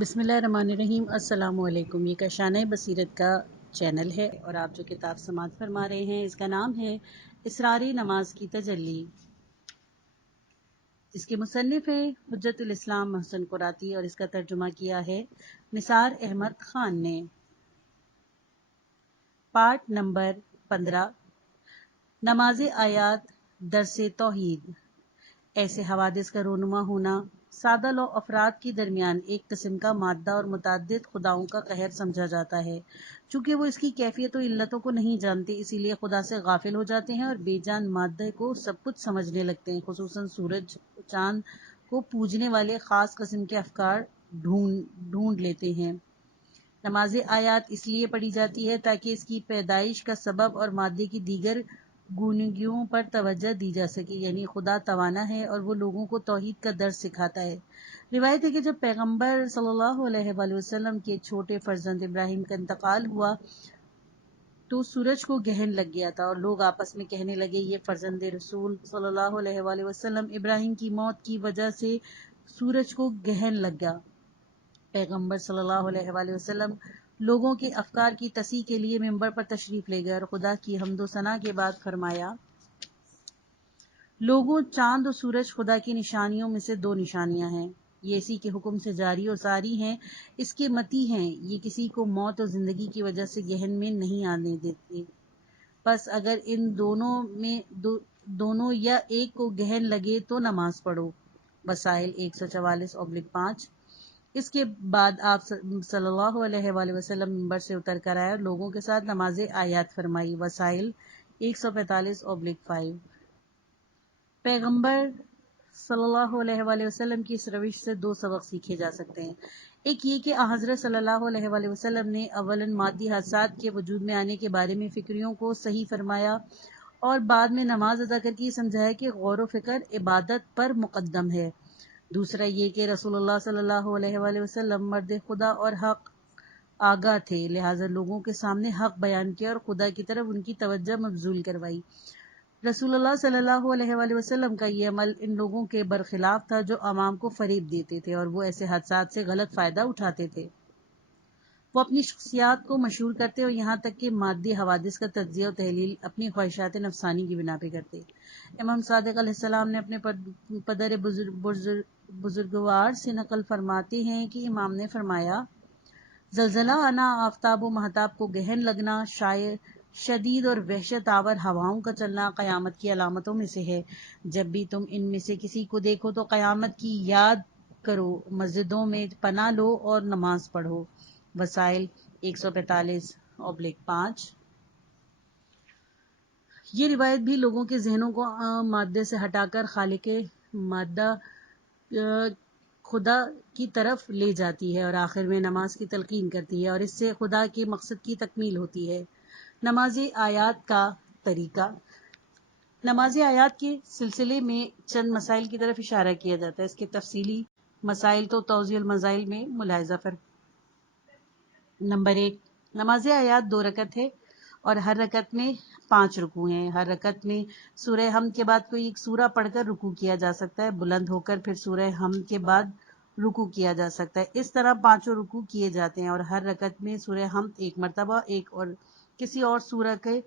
بسم اللہ الرحمن الرحیم۔ السلام علیکم۔ یہ کاشانہ بصیرت کا چینل ہے اور آپ جو کتاب سماعت فرما رہے ہیں اس کا نام ہے اسرار نماز کی تجلی، جس کے مصنف ہیں حجت الاسلام محسن قراتی اور اس کا ترجمہ کیا ہے نثار احمد خان نے۔ پارٹ نمبر 15، نماز آیات درس توحید۔ ایسے حوادث کا رونما ہونا سادہ لو افراد کے درمیان ایک قسم کا مادہ اور متعدد خداؤں کا قہر سمجھا جاتا ہے۔ چونکہ وہ اس کی کیفیت و علتوں کو نہیں جانتے، اسی لیے خدا سے غافل ہو جاتے ہیں اور بے جان مادہ کو سب کچھ سمجھنے لگتے ہیں، خصوصاً سورج و چاند کو پوجنے والے خاص قسم کے افکار ڈھونڈ لیتے ہیں۔ نماز آیات اس لیے پڑھی جاتی ہے تاکہ اس کی پیدائش کا سبب اور مادے کی دیگر گونگیوں پر توجہ دی جا سکے، یعنی خدا توانا ہے اور وہ لوگوں کو توحید کا درس سکھاتا ہے۔ روایت ہے کہ جب پیغمبر صلی اللہ علیہ وآلہ وسلم کے چھوٹے فرزند ابراہیم کا انتقال ہوا تو سورج کو گہن لگ گیا تھا، اور لوگ آپس میں کہنے لگے یہ فرزند رسول صلی اللہ علیہ وآلہ وسلم ابراہیم کی موت کی وجہ سے سورج کو گہن لگ گیا۔ پیغمبر صلی اللہ علیہ وآلہ وسلم لوگوں کے افکار کی تصحیح کے لیے ممبر پر تشریف لے گئے اور خدا کی حمد و ثنا کے بعد فرمایا، لوگوں، چاند و سورج خدا کی نشانیوں میں سے دو نشانیاں ہیں، یہ اسی کے حکم سے جاری و ساری ہیں، اس کے متی ہیں، یہ کسی کو موت اور زندگی کی وجہ سے گہن میں نہیں آنے دیتے، بس اگر ان دونوں یا ایک کو گہن لگے تو نماز پڑھو۔ وسائل 144/5۔ اس کے بعد آپ صلی اللہ علیہ وآلہ وسلم ممبر سے اتر کر آئے اور لوگوں کے ساتھ نماز آیات فرمائی۔ وسائل 145/5۔ پیغمبر صلی اللہ علیہ وآلہ وسلم کی اس روش سے دو سبق سیکھے جا سکتے ہیں۔ ایک یہ کہ حضرت صلی اللہ علیہ وآلہ وسلم نے اولاً مادی حادثات کے وجود میں آنے کے بارے میں فکریوں کو صحیح فرمایا اور بعد میں نماز ادا کر کے یہ سمجھایا کہ غور و فکر عبادت پر مقدم ہے۔ دوسرا یہ کہ رسول اللہ صلی اللہ علیہ وآلہ وسلم مرد خدا اور حق آگاہ تھے، لہٰذا لوگوں کے سامنے حق بیان کیا اور خدا کی طرف ان کی توجہ مبذول کروائی۔ رسول اللہ صلی اللہ علیہ وآلہ وسلم کا یہ عمل ان لوگوں کے برخلاف تھا جو عوام کو فریب دیتے تھے اور وہ ایسے حادثات سے غلط فائدہ اٹھاتے تھے۔ وہ اپنی شخصیات کو مشہور کرتے اور یہاں تک کہ مادی حوادث کا تجزیہ و تحلیل اپنی خواہشات نفسانی کی بنا پہ کرتے۔ امام صادق علیہ السلام نے اپنے پدر بزرگوار سے نقل فرماتے ہیں کہ امام نے فرمایا، زلزلہ آنا، آفتاب و مہتاب کو گہن لگنا، شدید اور وحشت آور ہواؤں کا چلنا قیامت کی علامتوں میں سے ہے۔ جب بھی تم ان میں سے کسی کو دیکھو تو قیامت کی یاد کرو، مسجدوں میں پناہ لو اور نماز پڑھو۔ وسائل 145/5۔ یہ روایت بھی لوگوں کے ذہنوں کو مادے سے ہٹا کر خالق مادہ خدا کی طرف لے جاتی ہے اور آخر میں نماز کی تلقین کرتی ہے، اور اس سے خدا کے مقصد کی تکمیل ہوتی ہے۔ نماز آیات کا طریقہ۔ نماز آیات کے سلسلے میں چند مسائل کی طرف اشارہ کیا جاتا ہے، اس کے تفصیلی مسائل تو توضیح المسائل میں ملاحظہ نمبر 1، نماز آیات 2 رکعت ہے اور ہر رکعت میں 5 رکوع ہیں۔ ہر رکعت میں سورہ حمد کے بعد کوئی ایک سورہ پڑھ کر رکوع کیا جا سکتا ہے، بلند ہو کر پھر سورہ حمد کے بعد رکوع کیا جا سکتا ہے۔ اس طرح 5 رکوع کیے جاتے ہیں اور ہر رکعت میں سورہ حمد ایک مرتبہ، ایک اور کسی اور سورہ کے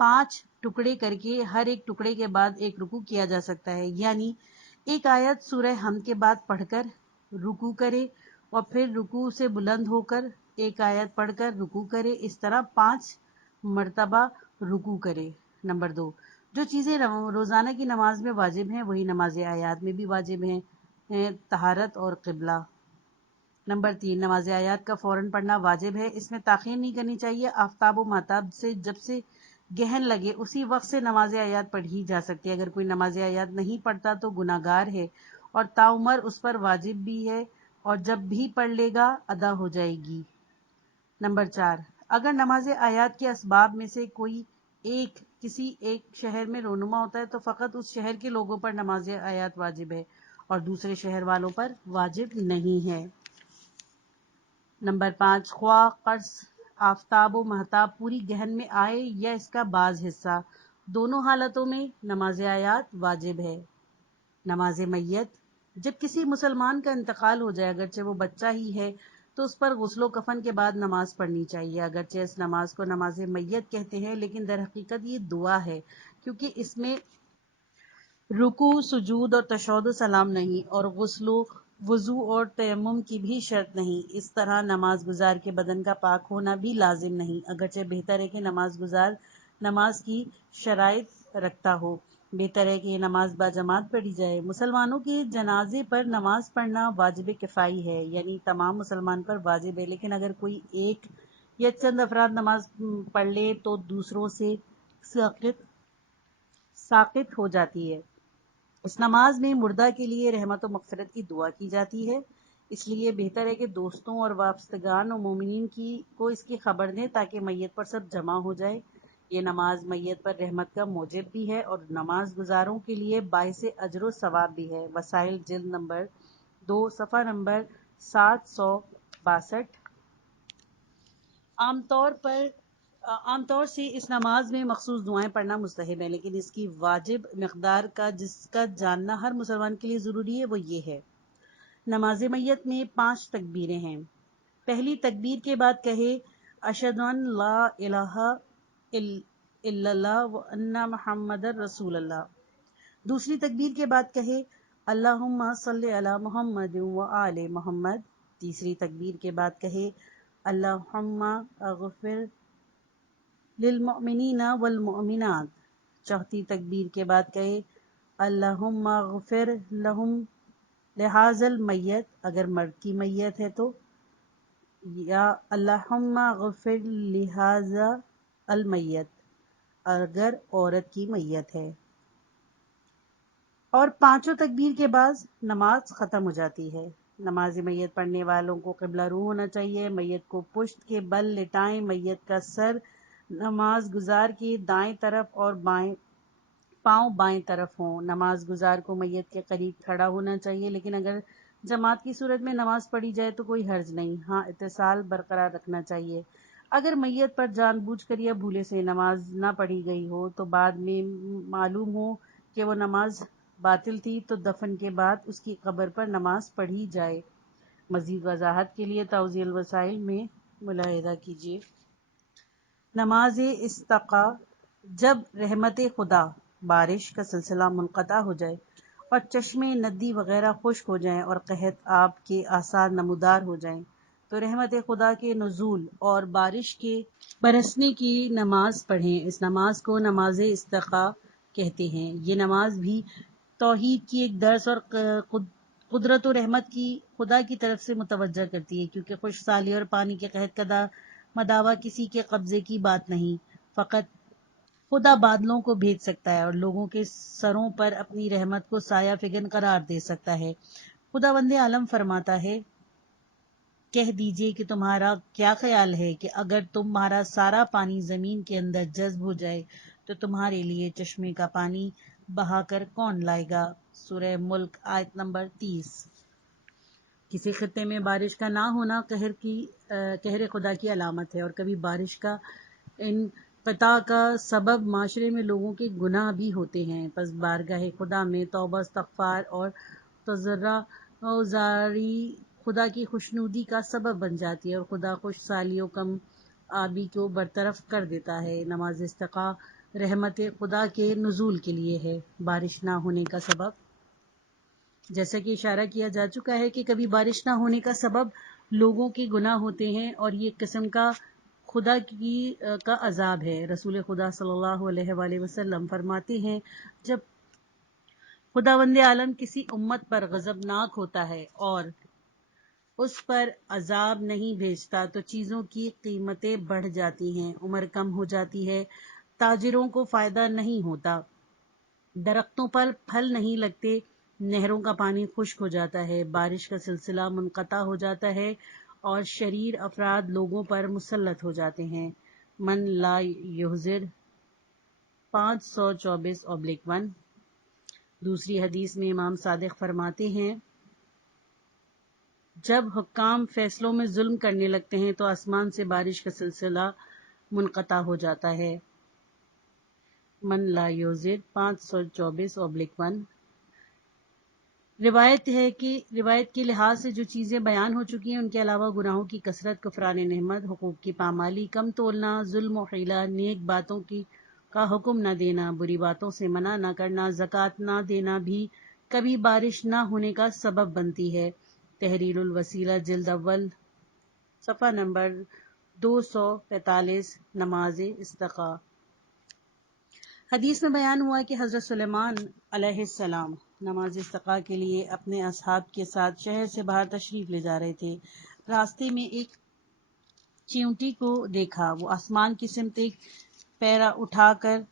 5 ٹکڑے کر کے ہر ایک ٹکڑے کے بعد ایک رکوع کیا جا سکتا ہے، یعنی ایک آیت سورہ حمد کے بعد پڑھ کر رکوع کرے اور پھر رکوع سے بلند ہو کر ایک آیت پڑھ کر رکوع کرے، اس طرح 5 مرتبہ رکوع کرے۔ نمبر 2، جو چیزیں روزانہ کی نماز میں واجب ہیں وہی نماز آیات میں بھی واجب ہیں، طہارت اور قبلہ۔ نمبر 3، نماز آیات کا فوراً پڑھنا واجب ہے، اس میں تاخیر نہیں کرنی چاہیے۔ آفتاب و مہتاب سے جب سے گہن لگے اسی وقت سے نماز آیات پڑھی جا سکتی ہے۔ اگر کوئی نماز آیات نہیں پڑھتا تو گناہ گار ہے اور تاعمر اس پر واجب بھی ہے، اور جب بھی پڑھ لے گا ادا ہو جائے گی۔ نمبر 4، اگر نماز آیات کے اسباب میں سے کوئی ایک کسی ایک شہر میں رونما ہوتا ہے تو فقط اس شہر کے لوگوں پر نماز آیات واجب ہے اور دوسرے شہر والوں پر واجب نہیں ہے۔ نمبر 5، خواہ قرص آفتاب و مہتاب پوری گہن میں آئے یا اس کا بعض حصہ، دونوں حالتوں میں نماز آیات واجب ہے۔ نماز میت۔ جب کسی مسلمان کا انتقال ہو جائے، اگرچہ وہ بچہ ہی ہے، تو اس پر غسل و کفن کے بعد نماز پڑھنی چاہیے۔ اگرچہ اس نماز کو نماز میت کہتے ہیں، لیکن در حقیقت یہ دعا ہے، کیونکہ اس میں رکوع، سجود اور تشہد و سلام نہیں، اور غسل و وضو اور تیمم کی بھی شرط نہیں۔ اس طرح نماز گزار کے بدن کا پاک ہونا بھی لازم نہیں، اگرچہ بہتر ہے کہ نماز گزار نماز کی شرائط رکھتا ہو۔ بہتر ہے کہ یہ نماز باجماعت پڑھی جائے۔ مسلمانوں کے جنازے پر نماز پڑھنا واجب کفائی ہے، یعنی تمام مسلمان پر واجب ہے، لیکن اگر کوئی ایک یا چند افراد نماز پڑھ لے تو دوسروں سے ساقط ہو جاتی ہے۔ اس نماز میں مردہ کے لیے رحمت و مغفرت کی دعا کی جاتی ہے، اس لیے بہتر ہے کہ دوستوں اور وابستگان و مومنین کو اس کی خبر دیں تاکہ میت پر سب جمع ہو جائے۔ یہ نماز میت پر رحمت کا موجب بھی ہے اور نماز گزاروں کے لیے باعث اجر و ثواب بھی ہے۔ وسائل جلد نمبر 2 صفحہ نمبر 762۔ عام طور سے اس نماز میں مخصوص دعائیں پڑھنا مستحب ہے، لیکن اس کی واجب مقدار کا جس کا جاننا ہر مسلمان کے لیے ضروری ہے وہ یہ ہے۔ نماز میت میں 5 تکبیریں ہیں۔ پہلی تکبیر کے بعد کہے اشہد ان لا الہ الا اللہ وان محمد رسول اللہ۔ دوسری تکبیر کے بعد کہے اللہم صلی علی محمد وآل محمد۔ تیسری تکبیر کے بعد کہے اللہم اغفر للمؤمنین والمؤمنات۔ چوتھی تکبیر کے بعد کہے اللہم اغفر لہم لہذا المیت، اگر مرد کی میت ہے تو، یا اللہم اغفر لہذا المیت اگر عورت کی میت ہے۔ اور 5 تکبیر کے بعد نماز ختم ہو جاتی ہے۔ نماز میت پڑھنے والوں کو قبلہ رو ہونا چاہیے، میت کو پشت کے بل لٹائیں، میت کا سر نماز گزار کے دائیں طرف اور پاؤں بائیں طرف ہوں۔ نماز گزار کو میت کے قریب کھڑا ہونا چاہیے، لیکن اگر جماعت کی صورت میں نماز پڑھی جائے تو کوئی حرج نہیں، ہاں اتصال برقرار رکھنا چاہیے۔ اگر میت پر جان بوجھ کر یا بھولے سے نماز نہ پڑھی گئی ہو تو بعد میں معلوم ہو کہ وہ نماز باطل تھی تو دفن کے بعد اس کی قبر پر نماز پڑھی جائے۔ مزید وضاحت کے لیے توضیح الوسائل میں ملاحظہ کیجیے۔ نماز استسقاء، جب رحمت خدا بارش کا سلسلہ منقطع ہو جائے اور چشمے، ندی وغیرہ خشک ہو جائیں اور قحط آب کے آثار نمودار ہو جائیں تو رحمت خدا کے نزول اور بارش کے برسنے کی نماز پڑھیں۔ اس نماز کو نماز استسقاء کہتے ہیں۔ یہ نماز بھی توحید کی ایک درس اور قدرت و رحمت کی خدا کی طرف سے متوجہ کرتی ہے، کیونکہ خشک سالی اور پانی کے قحط کا مداوع کسی کے قبضے کی بات نہیں، فقط خدا بادلوں کو بھیج سکتا ہے اور لوگوں کے سروں پر اپنی رحمت کو سایہ فگن قرار دے سکتا ہے۔ خداوند عالم فرماتا ہے کہہ دیجئے کہ تمہارا کیا خیال ہے کہ اگر تمہارا سارا پانی زمین کے اندر جذب ہو جائے تو تمہارے لیے چشمے کا پانی بہا کر کون لائے گا؟ سورہ ملک آیت نمبر 30۔ کسی خطے میں بارش کا نہ ہونا قہر خدا کی علامت ہے، اور کبھی بارش کا انقطاع کا سبب معاشرے میں لوگوں کے گناہ بھی ہوتے ہیں۔ پس بارگاہ خدا میں توبہ، استغفار اور تضرع و زاری خدا کی خوشنودی کا سبب بن جاتی ہے اور خدا خوش سالی و کم آبی کو برطرف کر دیتا ہے۔ نماز استسقاء رحمت خدا کے نزول کے لیے ہے، بارش نہ ہونے کا سبب۔ جیسا کہ اشارہ کیا جا چکا ہے کہ کبھی بارش نہ ہونے کا سبب لوگوں کے گناہ ہوتے ہیں اور یہ قسم کا خدا کا عذاب ہے۔ رسول خدا صلی اللہ علیہ وآلہ وسلم فرماتے ہیں جب خداوند عالم کسی امت پر غضبناک ہوتا ہے اور اس پر عذاب نہیں بھیجتا تو چیزوں کی قیمتیں بڑھ جاتی ہیں، عمر کم ہو جاتی ہے، تاجروں کو فائدہ نہیں ہوتا، درختوں پر پھل نہیں لگتے، نہروں کا پانی خشک ہو جاتا ہے، بارش کا سلسلہ منقطع ہو جاتا ہے اور شریر افراد لوگوں پر مسلط ہو جاتے ہیں۔ من لا یحضر 524/1۔ دوسری حدیث میں امام صادق فرماتے ہیں جب حکام فیصلوں میں ظلم کرنے لگتے ہیں تو آسمان سے بارش کا سلسلہ منقطع ہو جاتا ہے۔ من لا یحضر 524/1۔ روایت کے لحاظ سے جو چیزیں بیان ہو چکی ہیں ان کے علاوہ گناہوں کی کثرت، کفران نعمت، حقوق کی پامالی، کم تولنا، ظلم و حیلہ، نیک باتوں کا حکم نہ دینا، بری باتوں سے منع نہ کرنا، زکوٰۃ نہ دینا بھی کبھی بارش نہ ہونے کا سبب بنتی ہے۔ تحریر الوسیلہ جلد اول صفحہ نمبر 245 نماز استسقاء۔ حدیث میں بیان ہوا کہ حضرت سلیمان علیہ السلام نماز استسقاء کے لیے اپنے اصحاب کے ساتھ شہر سے باہر تشریف لے جا رہے تھے۔ راستے میں ایک چیونٹی کو دیکھا، وہ آسمان کی سمت ایک پیرا اٹھا کر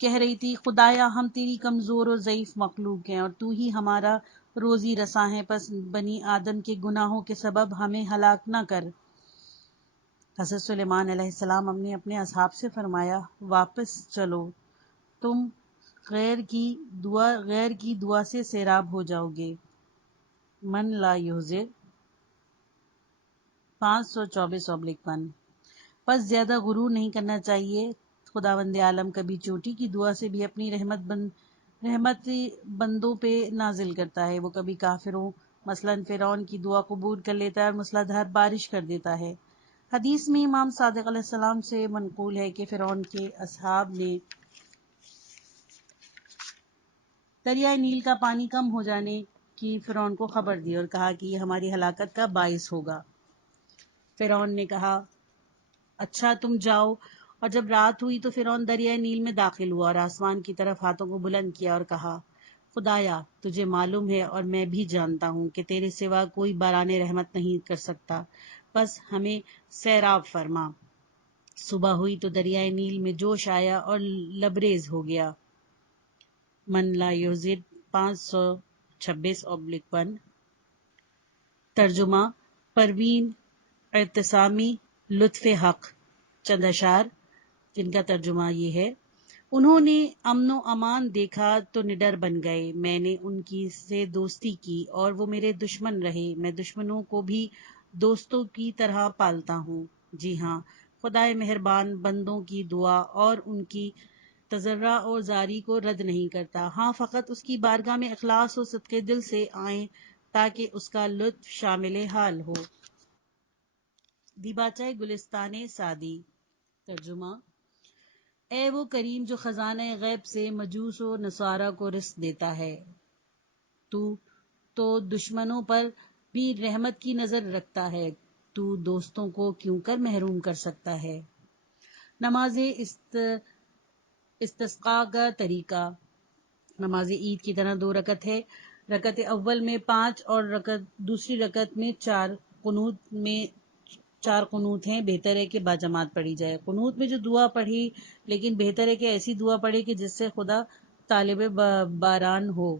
کہہ رہی تھی، خدایا ہم تیری کمزور و ضعیف مخلوق ہیں اور تو ہی ہمارا روزی رساں ہے، پس بنی آدم کے گناہوں کے سبب ہمیں ہلاک نہ کر۔ حضرت سلیمان علیہ السلام نے اپنے اصحاب سے فرمایا، واپس چلو، تم غیر کی دعا سے سیراب ہو جاؤ گے۔ من لا یحزر 524/1۔ پس زیادہ غرور نہیں کرنا چاہیے، خداوند عالم کبھی چوٹی کی دعا سے بھی اپنی رحمت بندوں پہ نازل کرتا ہے، وہ کبھی کافروں مثلاً فرعون کی دعا قبول کر لیتا ہے اور موسلادھار بارش کر دیتا ہے۔ حدیث میں امام صادق علیہ السلام سے منقول ہے کہ فرعون کے اصحاب نے دریائے نیل کا پانی کم ہو جانے کی فرعون کو خبر دی اور کہا کہ یہ ہماری ہلاکت کا باعث ہوگا۔ فرعون نے کہا، اچھا تم جاؤ، اور جب رات ہوئی تو فرعون دریائے نیل میں داخل ہوا اور آسمان کی طرف ہاتھوں کو بلند کیا اور کہا، خدایا تجھے معلوم ہے اور میں بھی جانتا ہوں کہ تیرے سوا کوئی باران رحمت نہیں کر سکتا، بس ہمیں سیراب فرما۔ صبح ہوئی تو دریائے نیل میں جوش آیا اور لبریز ہو گیا۔ من لا یحزر 526/1۔ ترجمہ پروین اعتصامی لطف حق۔ چند اشعار جن کا ترجمہ یہ ہے، انہوں نے امن و امان دیکھا تو نڈر بن گئے، میں نے ان کی سے دوستی کی اور وہ میرے دشمن رہے، میں دشمنوں کو بھی دوستوں کی طرح پالتا ہوں۔ جی ہاں، خدائے مہربان بندوں کی دعا اور ان کی تضرع اور زاری کو رد نہیں کرتا، ہاں فقط اس کی بارگاہ میں اخلاص و صدقے دل سے آئیں تاکہ اس کا لطف شامل حال ہو۔ دیباچہ گلستان سعدی۔ ترجمہ، اے وہ کریم جو خزانہ غیب سے مجوس و نصارہ کو رزق دیتا ہے، تو دشمنوں پر بھی رحمت کی نظر رکھتا ہے، تو دوستوں کو کیوں کر محروم کر سکتا ہے۔ نماز استسقاء کا طریقہ۔ نماز عید کی طرح 2 رکعت ہے، رکعت اول میں 5 اور دوسری رکعت میں 4۔ قنوت میں 4 قنوت ہیں، بہتر ہے کہ باجماعت پڑھی جائے۔ قنوت میں جو دعا پڑھی، لیکن بہتر ہے کہ ایسی دعا پڑھے کہ جس سے خدا طالب باران ہو،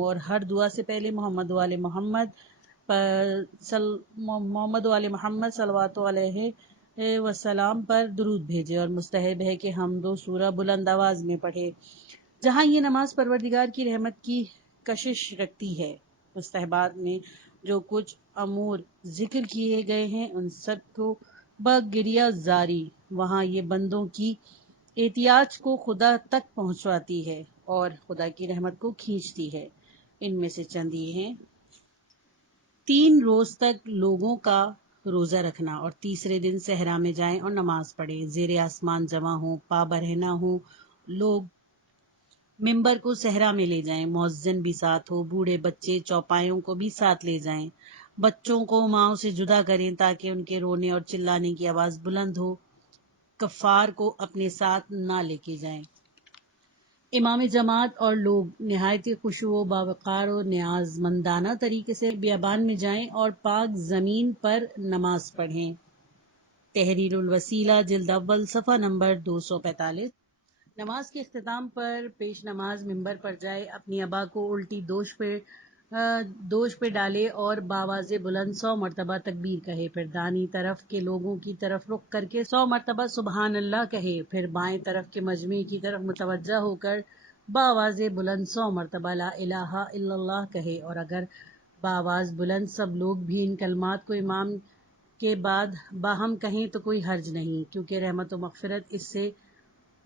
اور ہر دعا سے پہلے محمد وآل محمد صلوات علیہ وسلام پر درود بھیجے، اور مستحب ہے کہ حمد و سورہ بلند آواز میں پڑھے۔ جہاں یہ نماز پروردگار کی رحمت کی کشش رکھتی ہے، مستحبات میں جو کچھ امور ذکر کیے گئے ہیں ان سب کو بگریہ زاری، وہاں یہ بندوں کی احتیاج کو خدا تک پہنچاتی ہے اور خدا کی رحمت کو کھینچتی ہے۔ ان میں سے چند یہ ہیں: 3 روز تک لوگوں کا روزہ رکھنا اور تیسرے دن صحرا میں جائیں اور نماز پڑھیں، زیر آسمان جمع ہوں، پا برہنہ ہوں، لوگ ممبر کو صحرا میں لے جائیں، مؤذن بھی ساتھ ہو، بوڑھے بچے چوپایوں کو بھی ساتھ لے جائیں، بچوں کو ماؤں سے جدا کریں تاکہ ان کے رونے اور چلانے کی آواز بلند ہو، کفار کو اپنے ساتھ نہ لے کے جائیں۔ امام جماعت اور لوگ نہایت خشوع و باوقار و نیاز مندانہ طریقے سے بیابان میں جائیں اور پاک زمین پر نماز پڑھیں۔ تحریر الوسیلہ جلد اول صفحہ نمبر 245۔ نماز کے اختتام پر پیش نماز ممبر پر جائے، اپنی ابا کو الٹی دوش پہ ڈالے اور بآواز بلند 100 مرتبہ تکبیر کہے، پھر دانی طرف کے لوگوں کی طرف رخ کر کے 100 مرتبہ سبحان اللہ کہے، پھر بائیں طرف کے مجمع کی طرف متوجہ ہو کر بآواز بلند 100 مرتبہ لا الہ الا اللہ کہے، اور اگر بآواز بلند سب لوگ بھی ان کلمات کو امام کے بعد باہم کہیں تو کوئی حرج نہیں، کیونکہ رحمت و مغفرت اس سے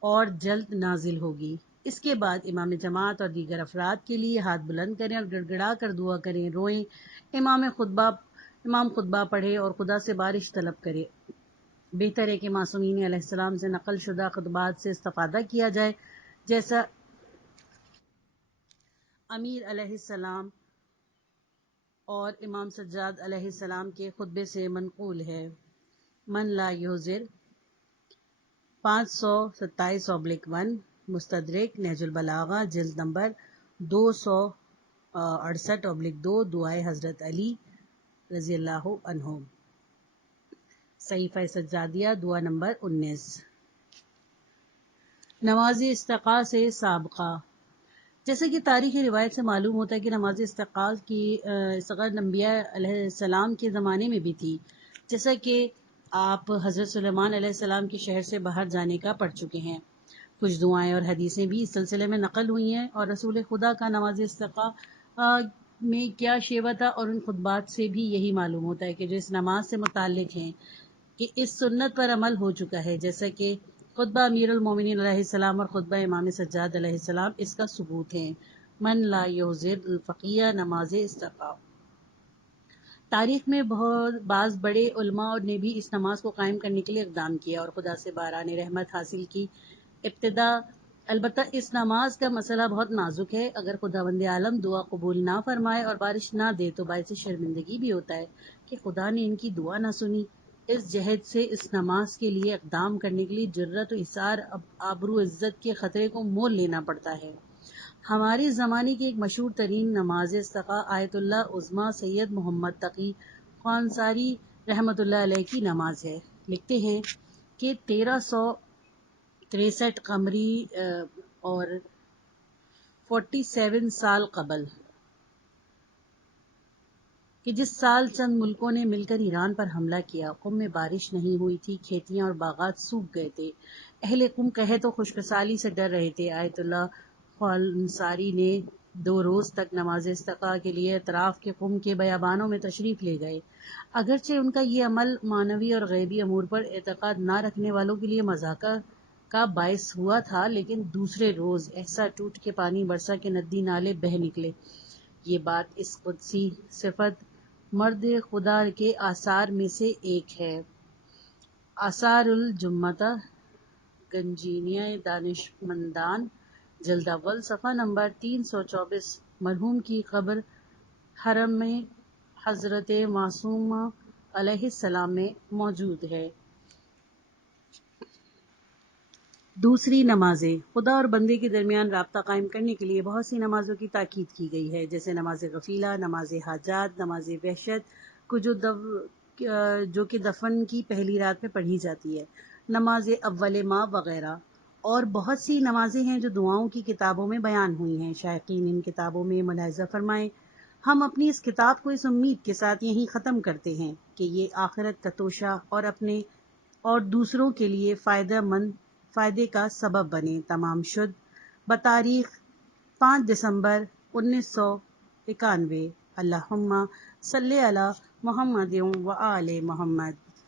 اور جلد نازل ہوگی۔ اس کے بعد امام جماعت اور دیگر افراد کے لیے ہاتھ بلند کریں اور گڑ گڑا کر دعا کریں، روئیں۔ امام خطبہ پڑھے اور خدا سے بارش طلب کرے۔ بہتر ہے کہ معصومین علیہ السلام سے نقل شدہ خطبات سے استفادہ کیا جائے، جیسا امیر علیہ السلام اور امام سجاد علیہ السلام کے خطبے سے منقول ہے۔ من لا یحضر 527/1 مستدرک نہج البلاغہ جلد نمبر 268/2 دعائے حضرت علی رضی اللہ عنہ، صحیفہ سجادیہ دعا نمبر 19۔ نماز استسقاء سے سابقہ۔ جیسا کہ تاریخی روایت سے معلوم ہوتا ہے کہ نماز استسقاء کی استسقاء انبیاء علیہ السلام کے زمانے میں بھی تھی، جیسا کہ آپ حضرت سلیمان علیہ السلام کے شہر سے باہر جانے کا پڑھ چکے ہیں۔ کچھ دعائیں اور حدیثیں بھی اس سلسلے میں نقل ہوئی ہیں، اور رسول خدا کا نماز استسقاء میں کیا شیوہ تھا، اور ان خطبات سے بھی یہی معلوم ہوتا ہے کہ جو اس نماز سے متعلق ہیں کہ اس سنت پر عمل ہو چکا ہے، جیسا کہ خطبہ امیر المومنین علیہ السلام اور خطبہ امام سجاد علیہ السلام اس کا ثبوت ہے۔ من لا یحضر الفقیہ نماز استسقاء۔ تاریخ میں بعض بڑے علماء نے بھی اس نماز کو قائم کرنے کے لیے اقدام کیا اور خدا سے باران رحمت حاصل کی۔ البتہ اس نماز کا مسئلہ بہت نازک ہے، اگر خداوند عالم دعا قبول نہ فرمائے اور بارش نہ دے تو باعث شرمندگی بھی ہوتا ہے کہ خدا نے ان کی دعا نہ سنی۔ اس جہد سے اس نماز کے لیے اقدام کرنے کے لیے جرأت و اثار آبرو عزت کے خطرے کو مول لینا پڑتا ہے۔ ہمارے زمانے کی ایک مشہور ترین نماز استسقاء آیت اللہ عظمیٰ سید محمد تقی خانصاری رحمۃ اللہ علیہ کی نماز ہے۔ لکھتے ہیں کہ 1363 قمری اور 47 سال قبل کہ جس سال چند ملکوں نے مل کر ایران پر حملہ کیا، قم میں بارش نہیں ہوئی تھی، کھیتیاں اور باغات سوکھ گئے تھے، اہل قم قحط و خشک سالی سے ڈر رہے تھے۔ آیت اللہ خانصاری نے 2 روز تک نماز استسقاء کے لیے اطراف کے قم کے بیابانوں میں تشریف لے گئے۔ اگرچہ ان کا یہ عمل معنوی اور غیبی امور پر اعتقاد نہ رکھنے والوں کے لیے مذاق کا باعث ہوا تھا، لیکن دوسرے روز ایسا ٹوٹ کے پانی برسا کہ ندی نالے بہہ نکلے۔ یہ بات اس قدسی صفت مرد خدا کے آثار میں سے ایک ہے۔ آثار الجمہ گنجینہ دانشمندان جلد اول صفحہ نمبر 324۔ مرحوم کی قبر حرم میں حضرت معصومہ علیہ السلام میں موجود ہے۔ دوسری نمازیں۔ خدا اور بندے کے درمیان رابطہ قائم کرنے کے لیے بہت سی نمازوں کی تاکید کی گئی ہے، جیسے نماز غفیلہ، نماز حاجات، نماز وحشت کو جو کہ دفن کی پہلی رات میں پڑھی جاتی ہے، نماز اول ماہ وغیرہ، اور بہت سی نمازیں ہیں جو دعاؤں کی کتابوں میں بیان ہوئی ہیں۔ شائقین ان کتابوں میں ملاحظہ فرمائیں۔ ہم اپنی اس کتاب کو اس امید کے ساتھ یہیں ختم کرتے ہیں کہ یہ آخرت کا توشہ اور اپنے اور دوسروں کے لیے فائدے کا سبب بنے۔ تمام شد بتاریخ 5 دسمبر 1991۔ اللہم صلی علی محمد و آل محمد۔